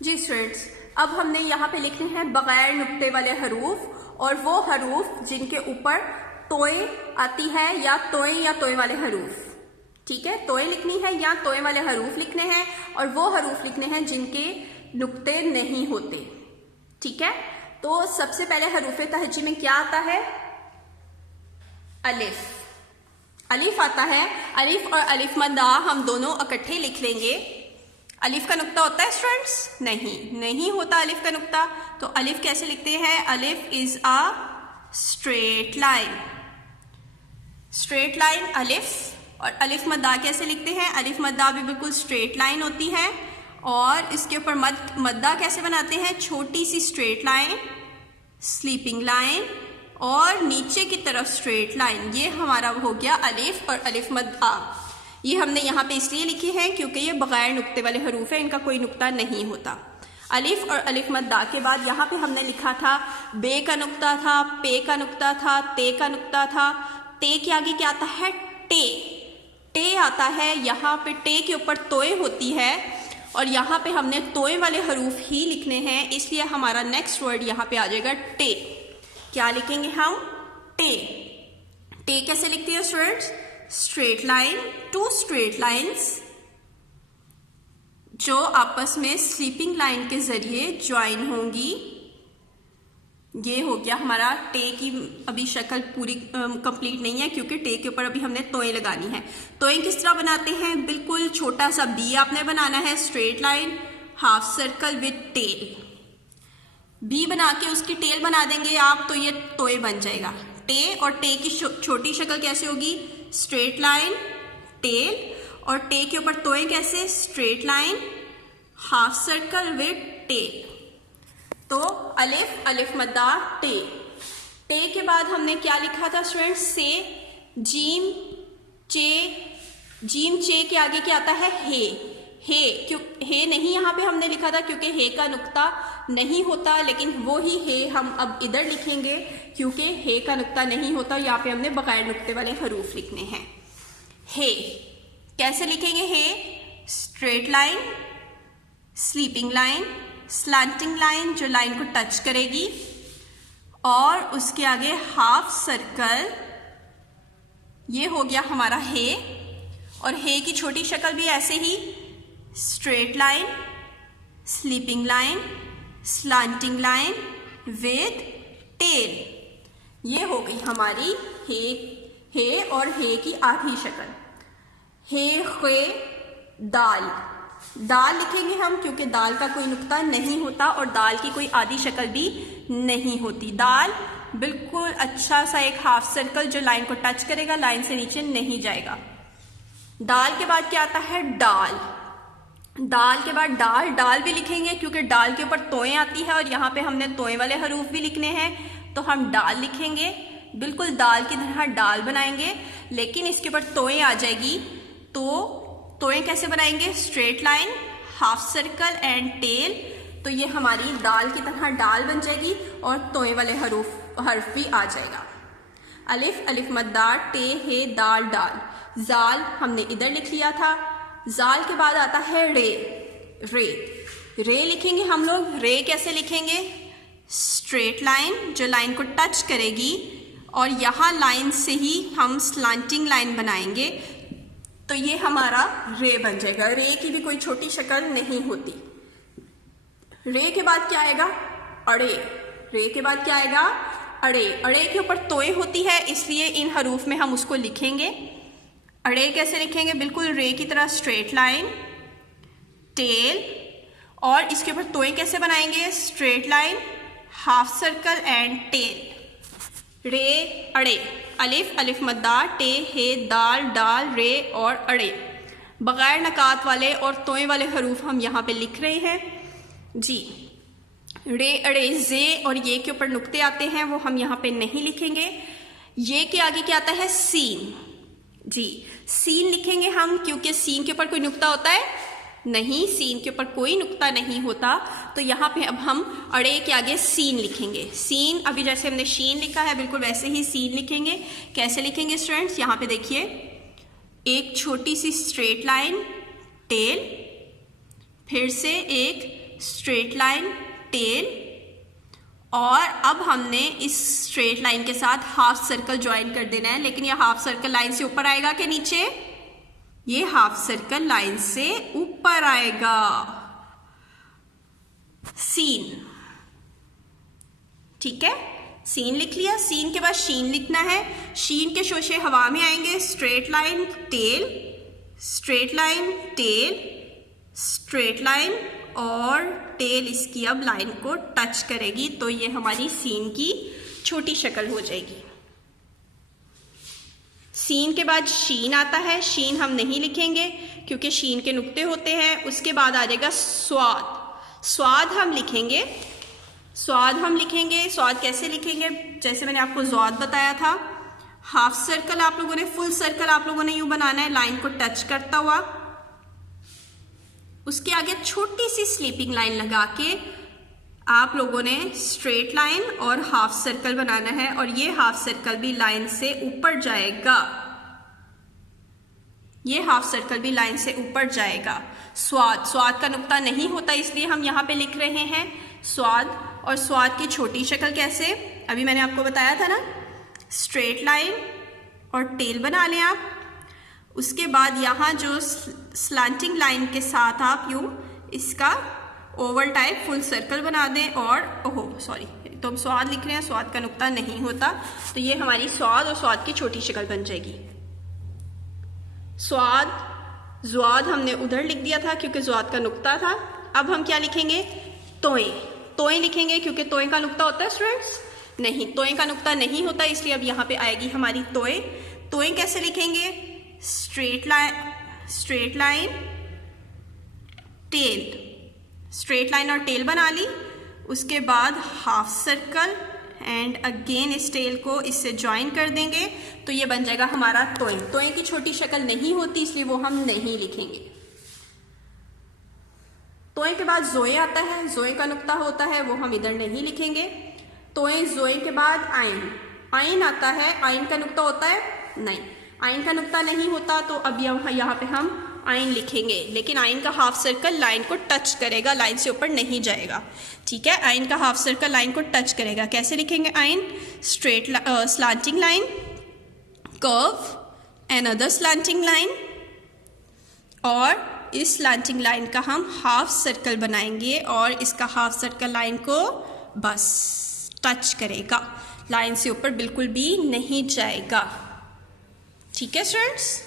जी students, अब हमने यहाँ पे लिखने हैं बगैर नुक्ते वाले हरूफ, और वो हरूफ जिनके ऊपर तोए आती है या तोए वाले हरूफ। ठीक है, तोए लिखनी है या तोए वाले हरूफ लिखने हैं, और वो हरूफ लिखने हैं जिनके नुक्ते नहीं होते। ठीक है, तो सबसे पहले हरूफ तहजी में क्या आता है? अलिफ। अलिफ आता है। अलिफ और अलिफ मद्दा हम दोनों इकट्ठे लिख लेंगे। अलिफ का नुक्ता होता है स्टूडेंट्स? नहीं होता अलिफ का नुक्ता। तो अलिफ कैसे लिखते हैं? अलिफ is a straight line. Straight line अलिफ। और अलिफ मद्दा कैसे लिखते हैं? अलिफ मद्दा भी बिल्कुल स्ट्रेट लाइन होती है, और इसके ऊपर मद्दा कैसे बनाते हैं? छोटी सी स्ट्रेट लाइन, स्लीपिंग लाइन, और नीचे की तरफ स्ट्रेट लाइन। ये हमारा हो गया अलिफ और अलिफ मद्दा। ये हमने यहाँ पे इसलिए लिखे हैं क्योंकि ये बगैर नुक्ते वाले हरूफ है, इनका कोई नुक्ता नहीं होता। अलिफ और अलिफ मद्दा के बाद यहाँ पे हमने लिखा था बे का नुक्ता था, पे का नुक्ता था, ते का नुक्ता था। ते के आगे क्या आता है? टे। टे आता है। यहाँ पे टे के ऊपर तोए होती है, और यहाँ पे हमने तोए वाले हरूफ ही लिखने हैं, इसलिए हमारा नेक्स्ट वर्ड यहाँ पे आ जाएगा टे। क्या लिखेंगे हम? टे। टे कैसे लिखते हैं students? Straight line, two straight lines जो आपस में स्लीपिंग लाइन के जरिए ज्वाइन होंगी। ये हो गया हमारा टे की। अभी शक्ल पूरी कंप्लीट नहीं है क्योंकि टे के ऊपर अभी हमने तोए लगानी है। तोए किस तरह बनाते हैं? बिल्कुल छोटा सा बी आपने बनाना है, straight line, half circle with tail. बी बना के उसकी टेल बना देंगे आप, तो ये तोए बन जाएगा। टे और टे की छोटी शक्ल कैसे होगी? स्ट्रेट लाइन, टेल, और टे के ऊपर तोए कैसे? Straight line, half circle with tail. तो अलिफ, अलिफ मद्दा, टे। टे के बाद हमने क्या लिखा था स्टूडेंट्स? से, जीम, चे। जीम चे के आगे क्या आता है? हे। हे क्यों? हे नहीं यहाँ पे हमने लिखा था क्योंकि हे का नुक्ता नहीं होता, लेकिन वो ही हे हम अब इधर लिखेंगे क्योंकि हे का नुक्ता नहीं होता। यहाँ पे हमने बगैर नुक्ते वाले हरूफ लिखने हैं। हे कैसे लिखेंगे? हे straight line, sleeping line, slanting line जो लाइन को टच करेगी, और उसके आगे हाफ सर्कल। ये हो गया हमारा हे। और हे की छोटी शक्ल भी ऐसे ही, straight line, sleeping line, slanting line with tail. ये हो गई हमारी हे और हे की आधी शक्ल। हे, खे, दाल। दाल लिखेंगे हम क्योंकि दाल का कोई नुक्ता नहीं होता और दाल की कोई आधी शक्ल भी नहीं होती। दाल बिल्कुल अच्छा सा एक हाफ सर्कल जो लाइन को टच करेगा, लाइन से नीचे नहीं जाएगा। दाल के बाद क्या आता है? डाल। दाल के बाद डाल। डाल भी लिखेंगे क्योंकि डाल के ऊपर तोए आती है, और यहाँ पे हमने तोए वाले हरूफ भी लिखने हैं, तो हम डाल लिखेंगे। बिल्कुल दाल की तरह डाल बनाएंगे, लेकिन इसके ऊपर तोए आ जाएगी। तो तोए कैसे बनाएंगे? Straight line, half circle and tail. तो ये हमारी दाल की तरह डाल बन जाएगी, और तोए वाले हर्फ भी आ जाएगा। अलिफ, अलिफ मद्दा, टे, हे, दाल, डाल। जाल हमने इधर लिख लिया था। जाल के बाद आता है रे। रे, रे लिखेंगे हम लोग। रे कैसे लिखेंगे? स्ट्रेट लाइन जो लाइन को टच करेगी, और यहाँ लाइन से ही हम स्लैंटिंग लाइन बनाएंगे, तो ये हमारा रे बन जाएगा। रे की भी कोई छोटी शक्ल नहीं होती। रे के बाद क्या आएगा? अड़े। रे के बाद क्या आएगा? अड़े। अड़े के ऊपर तोए होती है, इसलिए इन हरूफ में हम उसको लिखेंगे। अड़े कैसे लिखेंगे? बिल्कुल रे की तरह स्ट्रेट लाइन, टेल, और इसके ऊपर तोए कैसे बनाएंगे? Straight line, half circle and tail. रे, अड़े। अलिफ, अलिफ मद्दा, टे, हे, दाल, डाल, रे और अड़े। बगैर नकात वाले और तोए वाले हरूफ हम यहाँ पे लिख रहे हैं जी। रे, अड़े, जे और ये के ऊपर नुक्ते आते हैं, वो हम यहाँ पे नहीं लिखेंगे। ये के आगे क्या आता है? सीन जी। सीन लिखेंगे हम क्योंकि सीन के ऊपर कोई नुक्ता होता है? नहीं, सीन के ऊपर कोई नुक्ता नहीं होता। तो यहाँ पे अब हम अड़े के आगे सीन लिखेंगे। सीन, अभी जैसे हमने शीन लिखा है बिल्कुल वैसे ही सीन लिखेंगे। कैसे लिखेंगे स्टूडेंट्स? यहाँ पे देखिए, एक छोटी सी स्ट्रेट लाइन, टेल, फिर से एक स्ट्रेट लाइन, टेल, और अब हमने इस स्ट्रेट लाइन के साथ हाफ सर्कल ज्वाइन कर देना है। लेकिन यह हाफ सर्कल लाइन से ऊपर आएगा कि नीचे? ये हाफ सर्कल लाइन से ऊपर आएगा। सीन, ठीक है, सीन लिख लिया। सीन के बाद शीन लिखना है। शीन के शोशे हवा में आएंगे। Straight line, tail, straight line, tail, straight line, और टेल इसकी अब लाइन को टच करेगी, तो ये हमारी सीन की छोटी शक्ल हो जाएगी। सीन के बाद शीन आता है। शीन हम नहीं लिखेंगे क्योंकि शीन के नुक्ते होते हैं। उसके बाद आ जाएगा स्वाद। स्वाद हम लिखेंगे। स्वाद हम लिखेंगे। स्वाद कैसे लिखेंगे? जैसे मैंने आपको स्वाद बताया था, हाफ सर्कल आप लोगों ने, फुल सर्कल आप लोगों ने यूं बनाना है, लाइन को टच करता हुआ। उसके आगे छोटी सी स्लीपिंग लाइन लगा के आप लोगों ने स्ट्रेट लाइन और हाफ सर्कल बनाना है, और ये हाफ सर्कल भी लाइन से ऊपर जाएगा। ये हाफ सर्कल भी लाइन से ऊपर जाएगा। स्वाद, स्वाद का नुक्ता नहीं होता इसलिए हम यहाँ पे लिख रहे हैं स्वाद। और स्वाद की छोटी शक्ल कैसे? अभी मैंने आपको बताया था ना, स्ट्रेट लाइन और टेल बना लें आप। उसके बाद यहाँ जो स्लांटिंग लाइन के साथ आप यूं इसका ओवल टाइप फुल सर्कल बना दें, और ओहो सॉरी, तो हम स्वाद लिख रहे हैं, स्वाद का नुक्ता नहीं होता, तो ये हमारी स्वाद और स्वाद की छोटी शक्ल बन जाएगी। स्वाद, ज्वाद हमने उधर लिख दिया था क्योंकि ज्वाद का नुक्ता था। अब हम क्या लिखेंगे? तोय। तोय लिखेंगे क्योंकि तोय का नुक्ता होता है स्टूडेंट्स? नहीं, तोय का नुक्ता नहीं होता, इसलिए अब यहाँ पे आएगी हमारी तोय। तोय कैसे लिखेंगे? Straight line, straight line, tail, straight line और टेल बना ली। उसके बाद हाफ सर्कल एंड अगेन इस टेल को इससे ज्वाइन कर देंगे, तो ये बन जाएगा हमारा तोय। तोय की छोटी शक्ल नहीं होती इसलिए वो हम नहीं लिखेंगे। तोय के बाद जोए आता है। जोए का नुक्ता होता है, वो हम इधर नहीं लिखेंगे। तोय, जोए के बाद आइन। आइन आता है, आइन का नुक्ता होता है? नहीं, आइन का नुक्ता नहीं होता, तो अब यहाँ पे हम आइन लिखेंगे, लेकिन आइन का हाफ सर्कल लाइन को टच करेगा, लाइन से ऊपर नहीं जाएगा। ठीक है, आइन का हाफ सर्कल लाइन को टच करेगा। कैसे लिखेंगे आइन? Straight slanting line, curve, another slanting line, और इस स्लांटिंग लाइन का हम हाफ सर्कल बनाएंगे, और इसका हाफ सर्कल लाइन को बस टच करेगा, लाइन से ऊपर बिल्कुल भी नहीं जाएगा। ठीक है स्टूडेंट्स,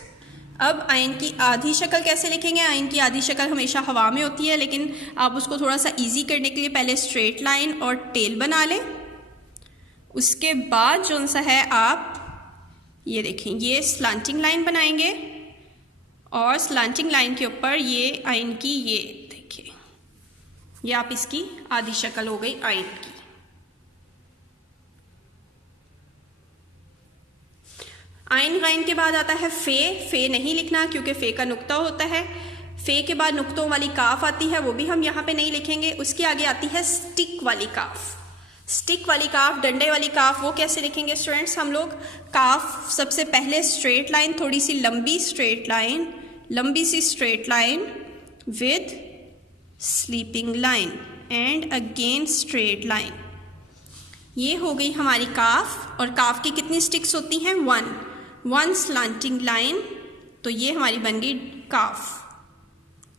अब आइन की आधी शक्ल कैसे लिखेंगे? आइन की आधी शक्ल हमेशा हवा में होती है, लेकिन आप उसको थोड़ा सा इजी करने के लिए पहले स्ट्रेट लाइन और टेल बना लें। उसके बाद जो सा है आप ये देखें, ये स्लांटिंग लाइन बनाएंगे, और स्लांटिंग लाइन के ऊपर ये आइन की, ये देखिए, ये आप इसकी आधी शक्ल हो गई आइन की। आइन गाइन के बाद आता है फे। फे नहीं लिखना क्योंकि फे का नुक्ता होता है। फे के बाद नुक्तों वाली काफ आती है, वो भी हम यहाँ पे नहीं लिखेंगे। उसके आगे आती है स्टिक वाली काफ। स्टिक वाली काफ, डंडे वाली काफ, वो कैसे लिखेंगे स्टूडेंट्स हम लोग? काफ सबसे पहले स्ट्रेट लाइन, थोड़ी सी लंबी स्ट्रेट लाइन, लंबी सी straight line with sleeping line and again straight line. ये हो गई हमारी काफ। और काफ की कितनी स्टिक्स होती हैं? वन स्लांटिंग लाइन, तो ये हमारी बन गई काफ।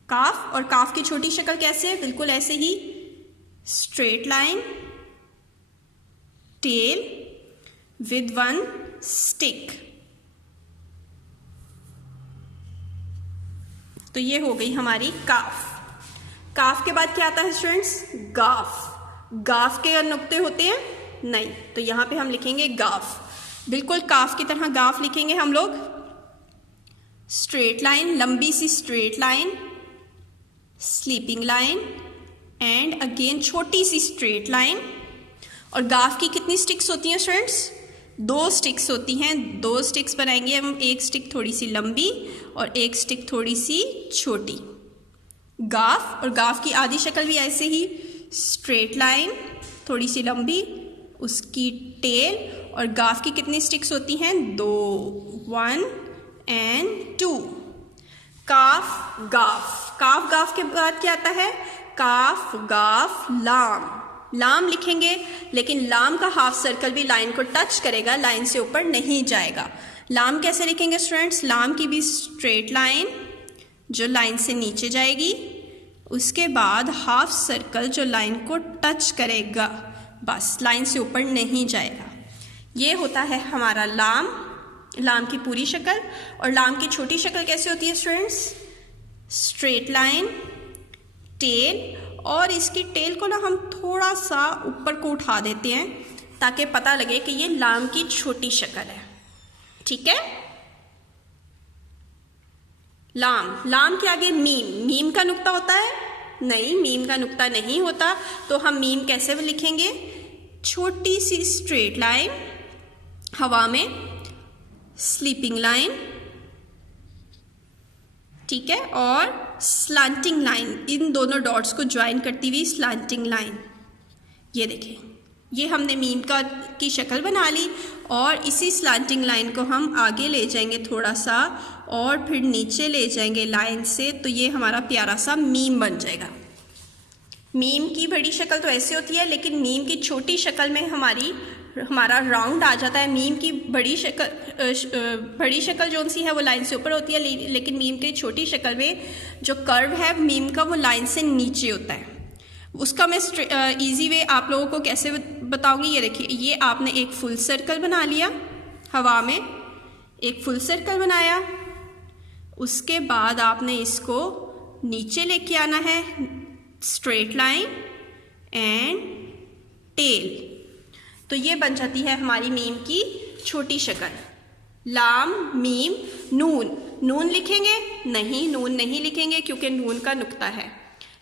काफ, और काफ की छोटी शक्ल कैसे है? बिल्कुल ऐसे ही, straight line, tail with one stick. तो ये हो गई हमारी काफ। काफ के बाद क्या आता है स्टूडेंट्स? गाफ। गाफ के नुक्ते होते हैं? नहीं, तो यहां पे हम लिखेंगे गाफ। बिल्कुल काफ की तरह गाफ लिखेंगे हम लोग। स्ट्रेट लाइन, लंबी सी straight line, sleeping line and again छोटी सी स्ट्रेट लाइन। और गाफ की कितनी स्टिक्स होती हैं स्टूडेंट्स? 2 स्टिक्स होती हैं। 2 स्टिक्स बनाएंगे हम, एक स्टिक थोड़ी सी लंबी और एक स्टिक थोड़ी सी छोटी। गाफ, और गाफ की आधी शक्ल भी ऐसे ही, स्ट्रेट लाइन, थोड़ी सी लंबी, उसकी टेल। और गाफ की कितनी स्टिक्स होती हैं? 2, 1 एंड 2। काफ, गाफ। काफ, गाफ के बाद क्या आता है? काफ गाफ लाम, लाम लिखेंगे लेकिन लाम का हाफ सर्कल भी लाइन को टच करेगा, लाइन से ऊपर नहीं जाएगा। लाम कैसे लिखेंगे स्टूडेंट्स? लाम की भी स्ट्रेट लाइन जो लाइन से नीचे जाएगी, उसके बाद हाफ सर्कल जो लाइन को टच करेगा, बस लाइन से ऊपर नहीं जाएगा। ये होता है हमारा लाम, लाम की पूरी शक्ल। और लाम की छोटी शक्ल कैसे होती है स्टूडेंट्स? स्ट्रेट लाइन, टेल, और इसकी टेल को ना हम थोड़ा सा ऊपर को उठा देते हैं ताकि पता लगे कि ये लाम की छोटी शक्ल है। ठीक है, लाम, लाम के आगे मीम, मीम का नुक्ता होता है? नहीं, मीम का नुक्ता नहीं होता। तो हम मीम कैसे लिखेंगे? छोटी सी स्ट्रेट लाइन, हवा में स्लीपिंग लाइन, ठीक है, और स्लांटिंग लाइन, इन दोनों डॉट्स को ज्वाइन करती हुई स्लांटिंग लाइन। ये देखें, ये हमने मीम की शक्ल बना ली और इसी स्लांटिंग लाइन को हम आगे ले जाएंगे थोड़ा सा और फिर नीचे ले जाएंगे लाइन से, तो ये हमारा प्यारा सा मीम बन जाएगा। मीम की बड़ी शक्ल तो ऐसे होती है, लेकिन मीम की छोटी शक्ल में हमारा राउंड आ जाता है। मीम की बड़ी शक्ल जो सी है वो लाइन से ऊपर होती है, लेकिन मीम की छोटी शक्ल में जो कर्व है मीम का वो लाइन से नीचे होता है। उसका मैं इजी वे आप लोगों को कैसे बताऊंगी। ये देखिए, ये आपने एक फुल सर्कल बना लिया, हवा में एक फुल सर्कल बनाया, उसके बाद आपने इसको नीचे लेके आना है, स्ट्रेट लाइन एंड टेल, तो ये बन जाती है हमारी मीम की छोटी शक्ल। लाम, मीम, नून, नून लिखेंगे? नहीं, नून नहीं लिखेंगे क्योंकि नून का नुक्ता है।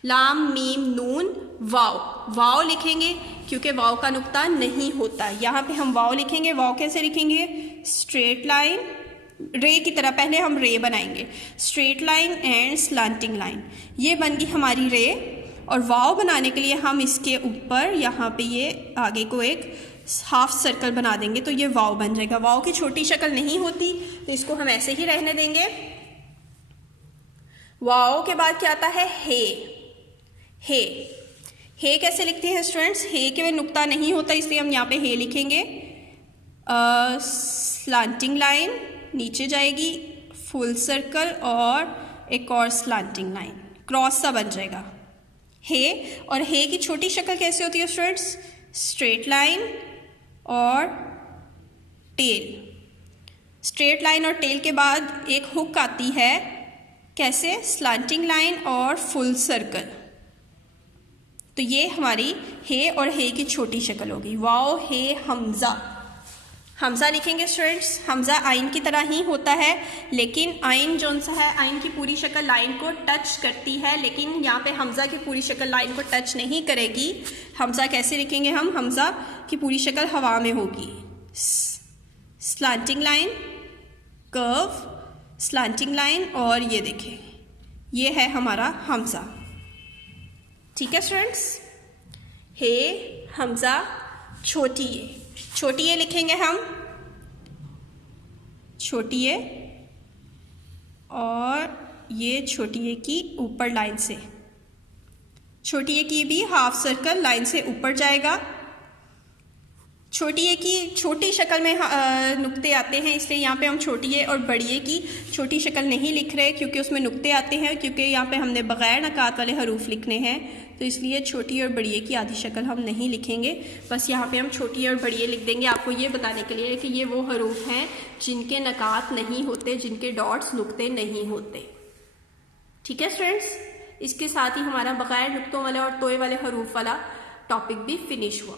लाम, मीम, नून, वाव, वाव लिखेंगे क्योंकि वाव का नुक्ता नहीं होता। यहाँ पे हम वाव लिखेंगे। वाव कैसे लिखेंगे? स्ट्रेट लाइन, रे की तरह पहले हम रे बनाएंगे, straight line and slanting line, ये बन गई हमारी रे। और वाव बनाने के लिए हम इसके ऊपर यहाँ पे ये आगे को एक हाफ सर्कल बना देंगे, तो ये वाव बन जाएगा। वाव की छोटी शक्ल नहीं होती तो इसको हम ऐसे ही रहने देंगे। वाव के बाद क्या आता है? हे, हे, हे कैसे लिखते हैं स्टूडेंट्स? हे के में नुक्ता नहीं होता इसलिए हम यहाँ पे हे लिखेंगे। स्लांटिंग लाइन नीचे जाएगी, फुल सर्कल और एक और स्लांटिंग लाइन, क्रॉस सा बन जाएगा हे। और हे की छोटी शक्ल कैसे होती है स्टूडेंट्स? स्ट्रेट लाइन और टेल, स्ट्रेट लाइन और टेल के बाद एक हुक आती है, कैसे? स्लांटिंग लाइन और फुल सर्कल। तो ये हमारी हे और हे की छोटी शक्ल होगी। वाओ, हे, हमजा, हमजा लिखेंगे स्टूडेंट्स। हमजा आइन की तरह ही होता है, लेकिन आइन जो सा है, आइन की पूरी शक्ल लाइन को टच करती है, लेकिन यहाँ पे हमजा की पूरी शक्ल लाइन को टच नहीं करेगी। हमजा कैसे लिखेंगे हम? हमजा की पूरी शक्ल हवा में होगी, slanting line, curve, slanting line, और ये देखें, ये है हमारा हमजा। ठीक है स्टूडेंट्स, हे, हमजा, छोटी ए, छोटी ए लिखेंगे हम, छोटी ए, और ये छोटी ए की ऊपर लाइन से, छोटी ए की भी हाफ सर्कल लाइन से ऊपर जाएगा। छोटी ए की छोटी शक्ल में नुक्ते आते हैं, इसलिए यहाँ पे हम छोटी ए और बड़ी ए की छोटी शक्ल नहीं लिख रहे क्योंकि उसमें नुक्ते आते हैं, क्योंकि यहाँ पे हमने बग़ैर नकात वाले हरूफ लिखने हैं, तो इसलिए छोटी और बड़ी ए की आधी शक्ल हम नहीं लिखेंगे। बस यहाँ पे हम छोटी और बड़ी ए लिख देंगे, आपको ये बताने के लिए कि ये वो हरूफ हैं जिनके नकात नहीं होते, जिनके डॉट्स नुक्ते नहीं होते। ठीक है स्टूडेंट्स, इसके साथ ही हमारा बग़ैर नुक्तों वाले और तोए वाले हरूफ वाला टॉपिक भी फिनिश हुआ।